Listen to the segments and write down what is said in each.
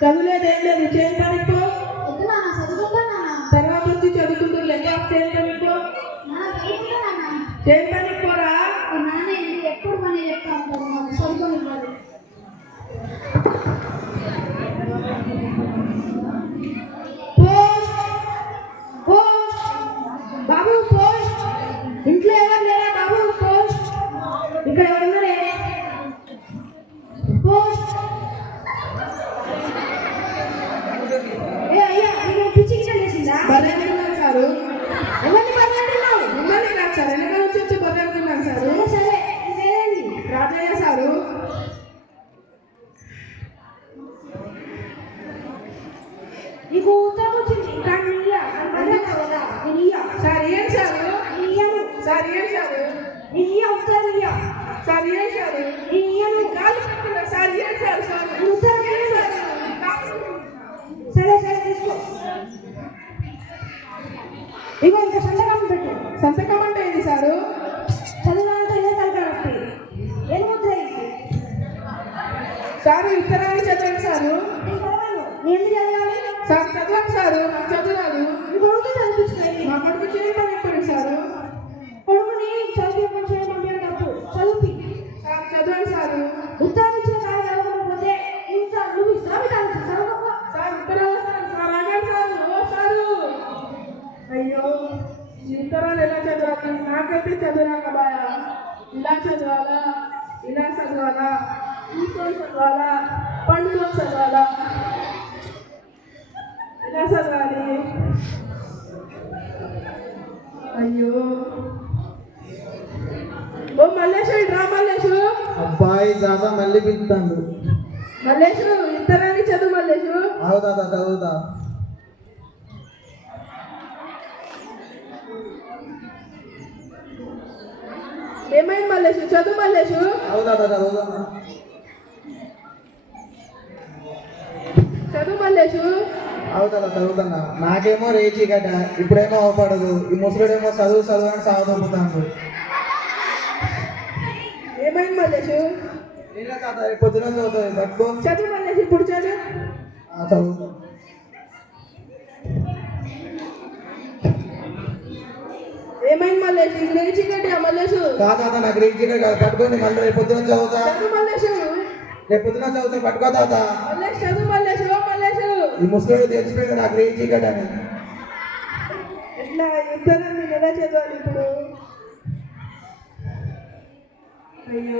చదువులేదు ఏం లేదు చేయను పో తర్వాత వచ్చి చదువుకుంటారు లేదా చేయను పో చేయను పనికి పోరా ఎప్పుడు మనం చెప్తా ఉంటాం మాకు చదువుకొని ఇవ్వాలి. బాబు పోస్ట్ ఇంట్లో ఎవరు లేరా బాబు పోస్ట్ ఇక్కడ ఎవరున్నారే పోస్ట్ అయ్యా నీకు పిచ్చి లేచిందా? బర్రెడున్నాను సారు ఎవరిని బర్రెడున్నావు? మిమ్మల్ని కాదు సార్ వెనకాల వచ్చి బర్రెడున్నాను సారు. సరే ఇదేంటి? రాజయ్య సారు నీకు ఉత్తరం వచ్చింది కానీ సార్ ఏం సారు సార్ ఏం సారు ఉత్తరం సార్ ఏం సారు కాలు పెట్టుకున్నా సార్ ఏం సారు సార్ ఉత్తరం సరే సరే తీసుకో. ఇగో ఇంకా సంతకం పెట్టు. సంతకం అంటే ఏంటి సారు? చదువులంతా ఇదే తలకాయ ఏం ముద్ర సారు ఉత్తరాన్ని చదవండి సారు. నేను చదవాలి సార్ చదవండి సారు నాకు చదువురాదు. మీ కొడుకు చదివించుకోండి. మా కొడుకు చేయమని సారు. కొడుకుని చదివి చేయమని తప్పు చదువుపి. సార్ చదవండి సారు. ఉత్తరం ఇచ్చిన కాదు చదవకపోతే ఇంత నువ్వు ఇస్తావు చదవకపో. సార్ ఉత్తరాలు సార్ అడగండి సారు. ఓ సారు అయ్యో ఈ ఉత్తరాలు ఎలా చదవాలి? నాకైతే చదువురాకబాయా. ఇలా చదవాలా ఇలా చదవాలా కూర్చొని చదవాలా పండుకొని చదవాలా ఎలా చదవాలి? అయ్యో ఓ మల్లేషు ఇట్రా మల్లేషు. అబ్బాయి దాదా మళ్ళీ పిలుస్తాడు. మల్లేషు ఇద్దరాన్ని చదువు మల్లేషు. అవు దాదా చదువుతా. ఏమైంది మల్లేషు? చదువు మల్లేషు. అవు దాదా చదువుతా. చదువు మల్లేషు. అవు దాదా చదువుతున్నా. నాకేమో రేచి గట ఇప్పుడేమో అవపడదు. ఈ ముసలుడేమో చదువు చదువు అని సాగుతాడు. ఏమైంది మల్లేషు? ఇలా తాత రేపు పొద్దున చదువుతుంది పట్టుకో. చదువు మల్లేషు ఇప్పుడు చదువు. చదువుతా. ఏమైంది మల్లేషు? రేచి గడ్డ మల్లేషు. తాత నాకు రేచి గట పట్టుకోండి మళ్ళీ రేపు పొద్దున చదువుతా. చదువు మల్లేషు. రేపు పొద్దున చదువుతా పట్టుకో తాత. మల్లేషు చదువు మల్లేషు. మల్లేషు ఈ ముసలుడు తెలిసిపోయింది నాకు రేచి గట అని. ఎట్లా ఇద్దరు నేను ఎలా చదవాలి ఇప్పుడు? అయ్యో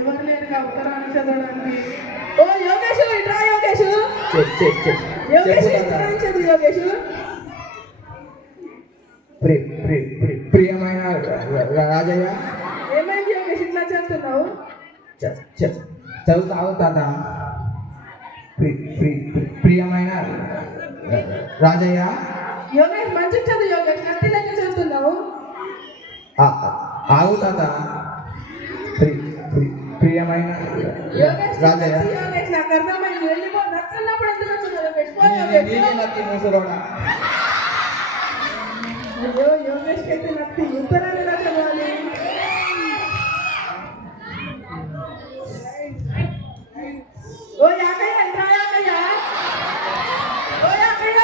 ఎవరు లేరుగా ఉత్తరాన్ని చదవడానికి. ఓ యోగేషు ఇట్రా యోగేషు. యోగేషు ఉత్తరాన్ని చదువు యోగేషు. ప్రియమైన రాజయ్య. ఏమైంది యోగేష్ ఇట్లా చేస్తున్నావు? చదువుతావు తాత. ప్రియమైన రాజయ్య. యోగేష్ మంచిగా చదువు యోగేష్. కత్తి లెక్క చదువుతున్నావు. ఆగు తాత. ప్రియమైన రాజయ్య. యోగేష్ నాకు అర్థమైంది. వెళ్ళిపో. నచ్చన్నప్పుడు ఎందుకు వచ్చినావు యోగేష్? పో యోగేష్. ముసలోడా అయ్యో యోగేష్కి అయితే నచ్చి ఉత్తరాన్ని ఎలా చదవాలి? ఓ యాకయ్య ఎంత యాకయ్య? ఓ యాకయ్య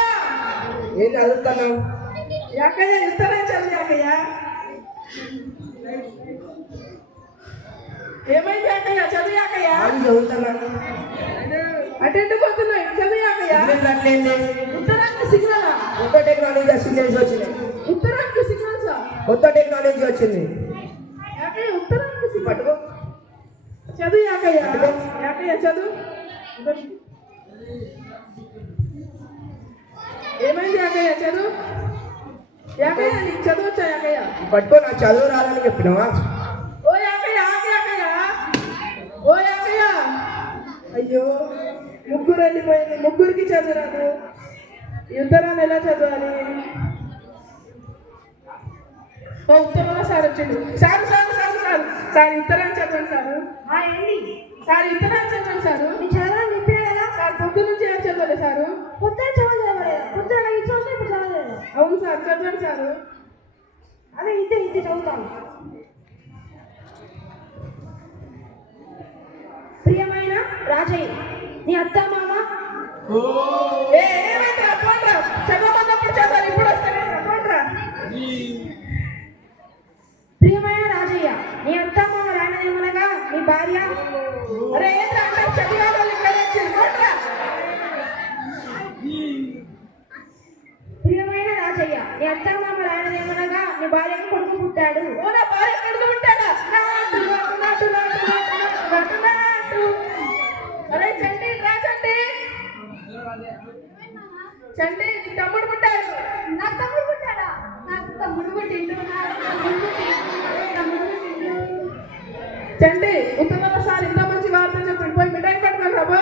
ఏం చదువుతున్నావు? యాకయ్య ఉత్తరాన్ని చదువు యాకయ్య. ఏమైంది యాకయ్య? చదువు యాకయ్య. అది చదువుతున్నాను. అటెండ్ పోతున్నాయి చదువు యాకయ్య. ఉత్తరానికి సిగ్నల్. కొత్త టెక్నాలజీ సిగ్నల్స్ వచ్చినాయి. ఉత్తరానికి సిగ్నల్స్. కొత్త టెక్నాలజీ వచ్చింది. యాకయ్య ఉత్తరానికి సిగ్నల్. పట్టుకో. చదువు యాకయ్య. యాకయ్య చదువు. ఏమైంది యాకయ్య? చదువు యాకయ్య. నీకు చదవచ్చా యాకయ్య? పట్టుకో. నాకు చదువు రాదని చెప్పినావా? ఓ యాకయ్య ఆకు యాకయ్య. ఓ యాకయ్య. అయ్యో ముగ్గురు వెళ్ళిపోయింది. ముగ్గురికి చదువురాదు. ఈ ఉత్తరాన్ని ఎలా చదవాలి? ఓ ఉత్తరంలో సార్ వచ్చిండు. Sir sir sir sir sir ఉత్తరాన్ని చదవండి సారు. ఏంటి సార్ ఉత్తరాన్ని చదవండి సారు. నేను చదవాలని చెప్పినా కదా. సార్ పొద్దు నుంచి ఏం చదవాలి సారు? పొద్దున చదవలేదు. పొద్దున నాకు ఇచ్చి వస్తే ఇప్పుడు చదవలేదు. అవును సార్ చదవండి సారు. అదే ఇంతే ఇంతే చదువుతాను. ప్రియమైన రాజయ్య, నీ అత్త మామ ఏమైందిరా? పోండ్రా. చదవమన్నప్పుడు చదవాలి. ఇప్పుడు వస్తారా? పోండ్రా. ప్రియమైన రాజయ్య, నీ అత్త మామ రాయనదేమనగా నీ భార్య. అరే ఏంద్రా అంటే చదివే వాళ్ళు ఇక్కడ వచ్చింది. పోండ్రా. ప్రియమైన రాజయ్య, నీ అత్త మామ రాయనదేమనగా నీ భార్యకు కొడుకు పుట్టాడు. ఓ నా భార్య కొడుకు ఉంటాడా? నాటు నాటు నాటు నాటు నాటు నాటు నాటు. అరే చంటి రా చంటి. చంటి నీ తమ్ముడు పుట్టాడు. నా తమ్ముడు పుట్టాడా? నాకు తమ్ముడు పుట్టిండు. చంటి ఉత్తరంలో సార్ ఇంత మంచి వార్త చెప్పండి. పోయి మిఠాయి పట్టుకొని రాబో.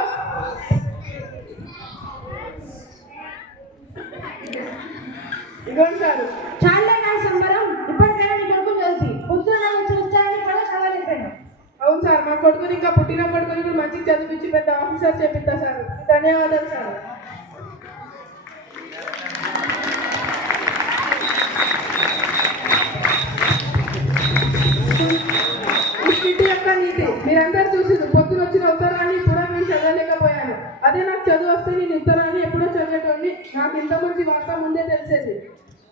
ఇదిగోండి సారు. చాలా నా సంబరం. ఇప్పటికైనా నీ కొడుకు చదివి పొద్దున నాకు చూస్తానని కూడా చదవలేకపోయాను. అవును సార్ మా కొడుకుని ఇంకా పుట్టిన కొడుకుని కూడా మంచిగా చదివించి పెద్ద ఆఫీసర్ చేపిస్తా సార్. ధన్యవాదాలు సార్. ఈ స్కిట్ యొక్క నీతి మీరందరూ చూసింది. పొద్దున వచ్చిన ఉత్తరాన్ని కూడా నేను చదవలేకపోయాను. అదే నాకు చదువు వస్తే నేను ఉత్తరాన్ని ఎప్పుడో చదివేటోడిని. నాకు ఇంత మంచి వార్త ముందే తెలిసేది.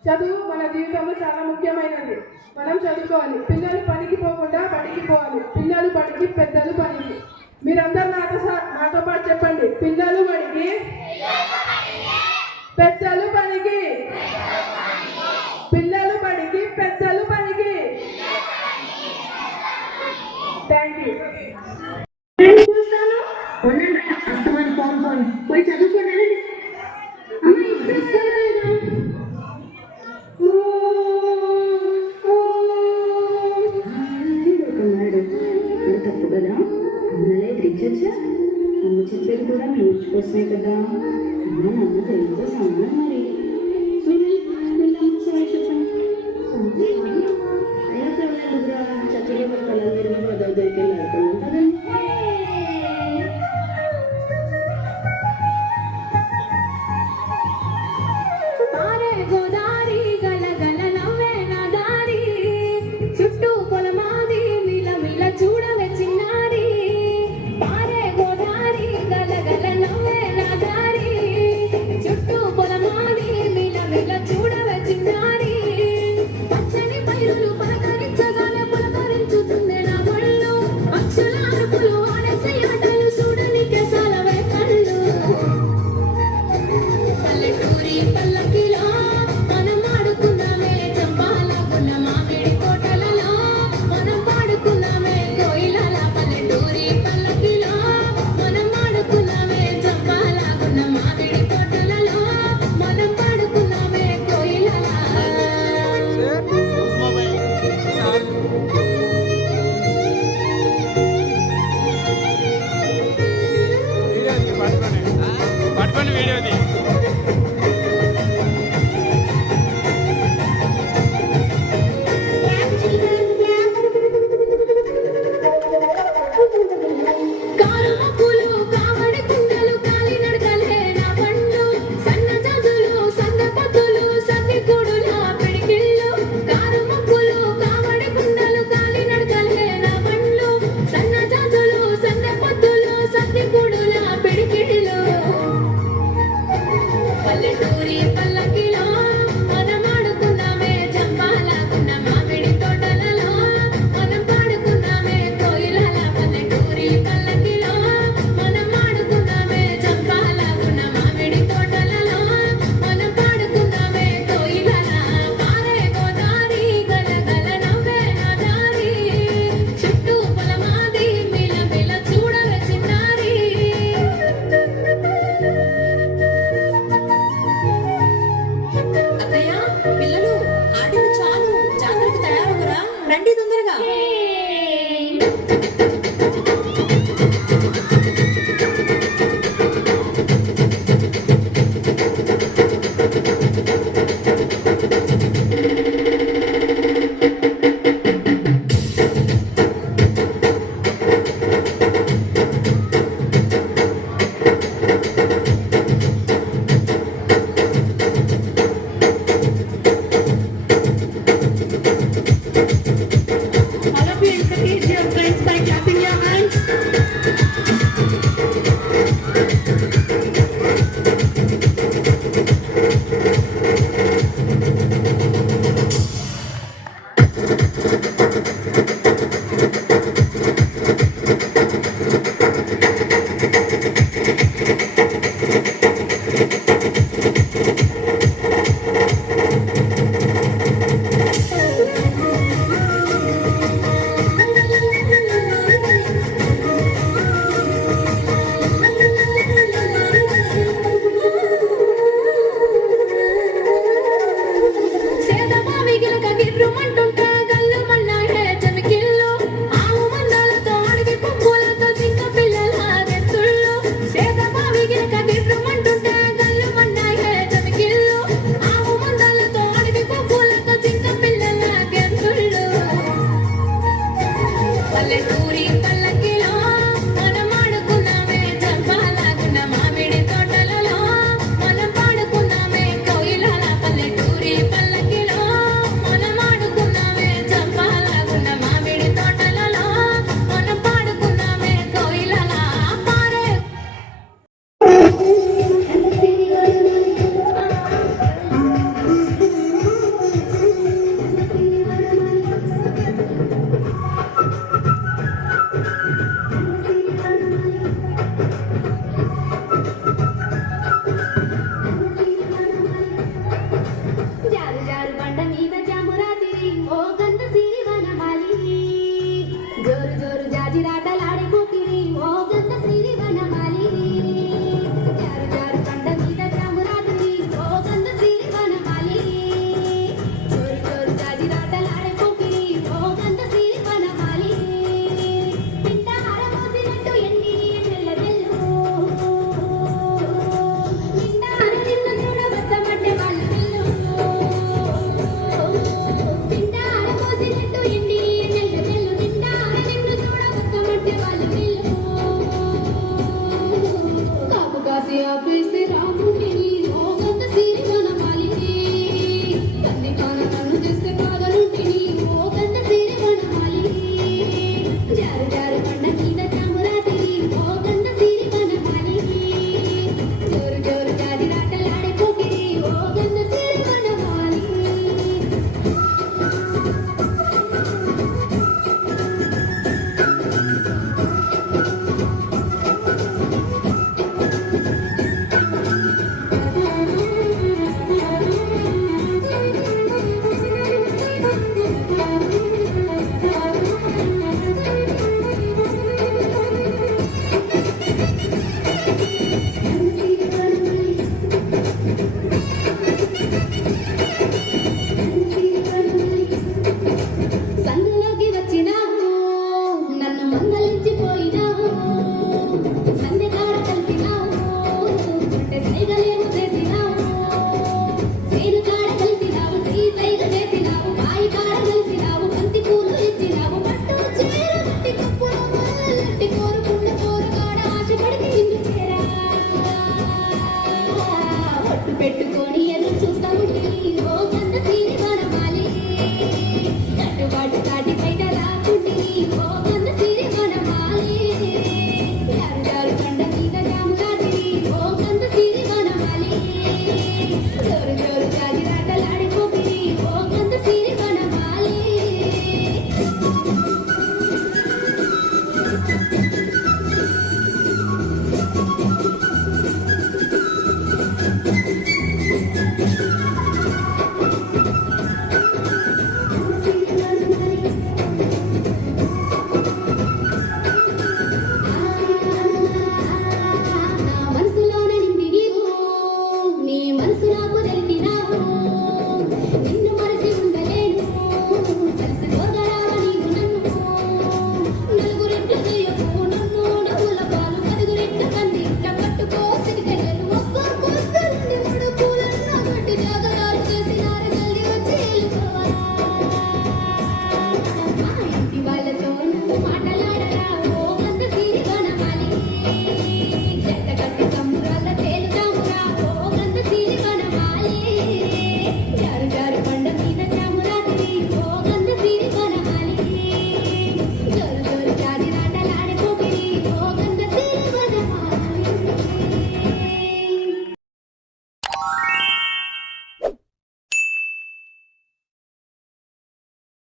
చదువు మన జీవితంలో చాలా ముఖ్యమైనది. మనం చదువుకోవాలి. పిల్లలు పనికి పోకుండా బడికి పోవాలి. పిల్లలు బడికి, పెద్దలు పనికి. మీరందరూ నాతో పాటు చెప్పండి. పిల్లలు బడికి, పెద్దలు పనికి. పిల్లలు